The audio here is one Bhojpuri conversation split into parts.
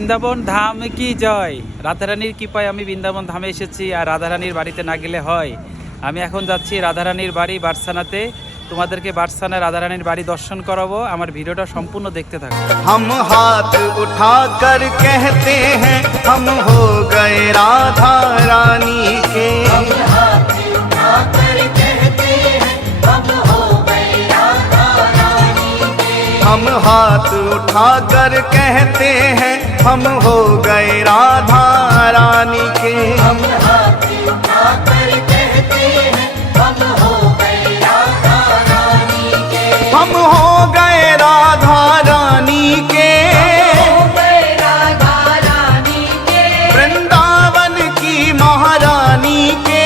বৃন্দাবন ধাম কি জয়। রাধারানীর কৃপায় আমি বৃন্দাবন ধামে এসেছি, আর রাধারানীর বাড়িতে না গেলে হয়। আমি এখন যাচ্ছি রাধারানীর বাড়ি বারসানাতে। তোমাদেরকে বারসানা রাধারানীর বাড়ি দর্শন করাবো। আমার ভিডিওটা সম্পূর্ণ দেখতে থাকো। हम हाथ उठाकर कहते हैं हम हो गए राधा रानी के। हम हाथ उठाकर कहते हैं हम हो गए राधा रानी के। हम हाथ उठाकर कहते हैं हम हो गए राधा रानी के। हम हाथ उठाकर कहते हैं हम हो गए राधा रानी के। हम हो गए राधा रानी के। वृंदावन की महारानी के।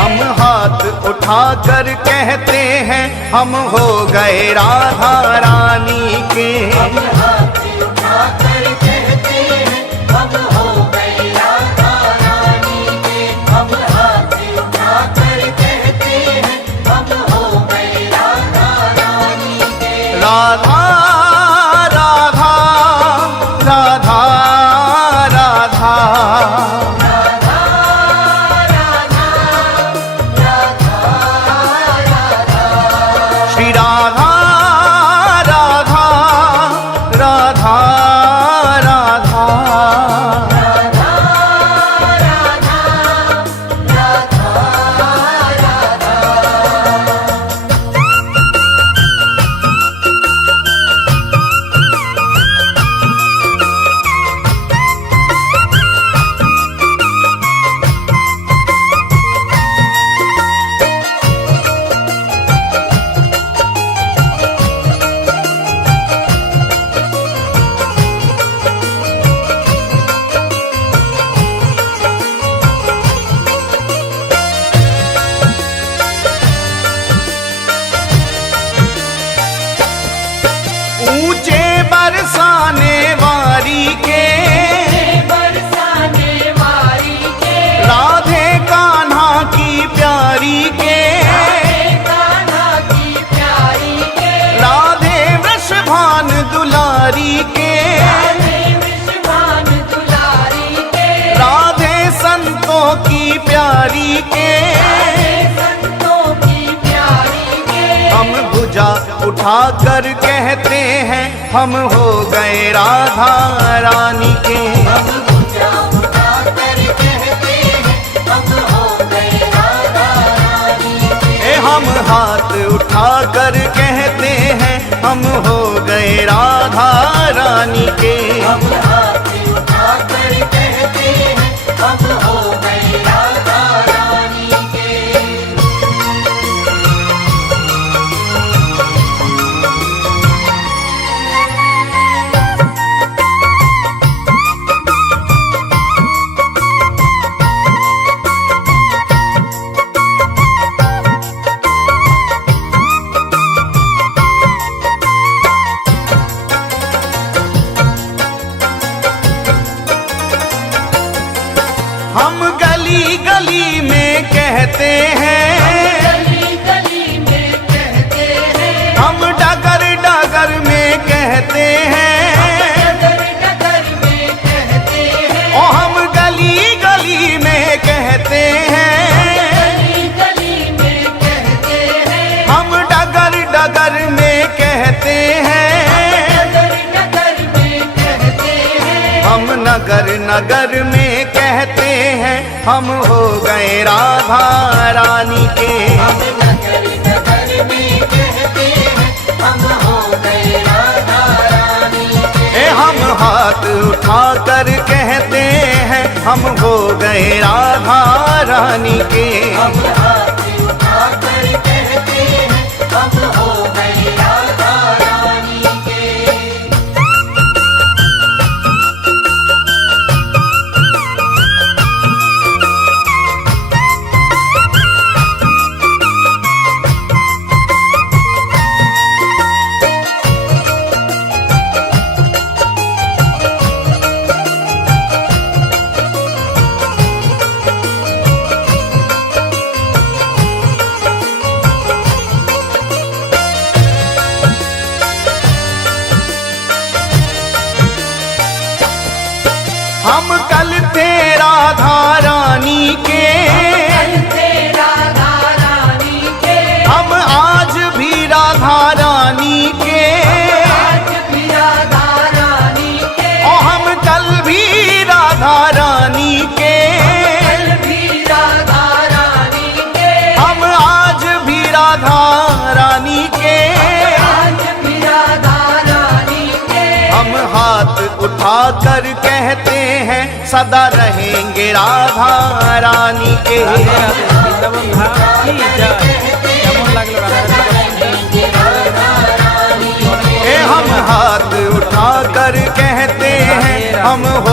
हम हाथ उठाकर कहते हैं हम हो गए राधा रानी के। हम हाथ उठाकर कहते हैं हम हो गए राधा रानी के। हम हाथ उठाकर कहते हैं हम हो गए राधा रानी के। राधा राधा राधा राधा श्री राधा राधा राधा राधा ऊंचे बरसाने वारी के। राधे कान्हा की प्यारी के। राधे वृषभान दुलारी के। राधे संतों की प्यारी के। हम भुजा उठाकर कहते हैं हम हो गए राधा रानी के। हम भुजा उठाकर कहते हैं हम हो गए राधा रानी के। हम हाथ उठाकर कहते हैं हम हो गए राधा रानी के। हम हाथ उठाकर कहते हैं हम हो गए राधा रानी के। हम गली गली में कहते हैं। हम डगर डगर में कहते हैं। ओ हम गली गली में कहते हैं। हम डगर डगर में कहते हैं। हम नगर नगर में कहते हैं हम हो गए राधा रानी के। हम नगर नगर में कहते हैं हम हो गए राधा रानी के। हम हाथ उठाकर कहते हैं हम हो गए राधा रानी के। हम हाथ उठाकर कहते हैं हम हो गए राधा रानी के। हम कल थे राधा रानी के, हम आज भी राधा रानी के, और हम कल भी राधा रानी के, हम आज भी राधा रानी के। हम हाथ उठाकर कहते हैं सदा रहेंगे राधा रानी के। বৃন্দাবন ধাম কি জয়। কেমন লাগলো রাধারানীর हम हाथ उठाकर कहते हैं हम हो